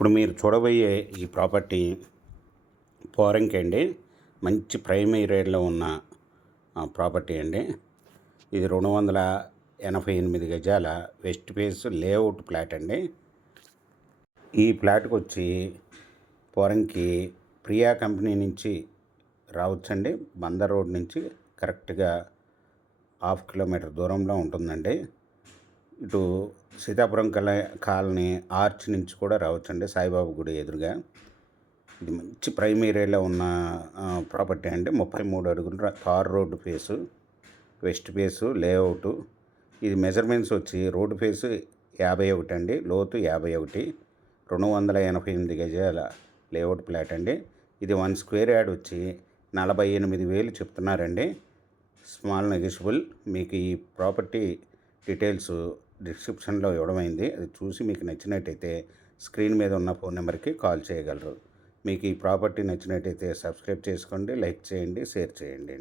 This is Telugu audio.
ఇప్పుడు మీరు చూడబోయే ఈ ప్రాపర్టీ పోరంకి అండి. మంచి ప్రైమ్ ఏరియాలో ఉన్న ప్రాపర్టీ అండి. ఇది 288 గజాల వెస్ట్ ఫేస్ లేఅవుట్ ప్లాట్ అండి. ఈ ప్లాట్కి వచ్చి పోరంకి ప్రియా కంపెనీ నుంచి రావచ్చండి. బందర్ రోడ్ నుంచి కరెక్ట్గా 1/2 కిలోమీటర్ దూరంలో ఉంటుందండి. ఇటు సీతాపురం కాలనీ ఆర్చ్ నుంచి కూడా రావచ్చండి, సాయిబాబా గుడి ఎదురుగా. ఇది మంచి ప్రైమ్ ఏరియాలో ఉన్న ప్రాపర్టీ అండి. 33 అడుగులు tar road face, west face layout. ఇది మెజర్మెంట్స్ వచ్చి రోడ్డు ఫేసు 51 అండి, లోతు 51, 288 గజాల లేఅవుట్ ప్లాట్ అండి. ఇది 1 స్క్వేర్ యార్డ్ వచ్చి 48,000 చెప్తున్నారండి. Small negotiable. మీకు ఈ ప్రాపర్టీ డీటెయిల్స్ డిస్క్రిప్షన్లో ఇవ్వడమైంది. అది చూసి మీకు నచ్చినట్టయితే స్క్రీన్ మీద ఉన్న ఫోన్ నెంబర్కి కాల్ చేయగలరు. మీకు ఈ ప్రాపర్టీ నచ్చినట్టయితే సబ్స్క్రైబ్ చేసుకోండి, లైక్ చేయండి, షేర్ చేయండి.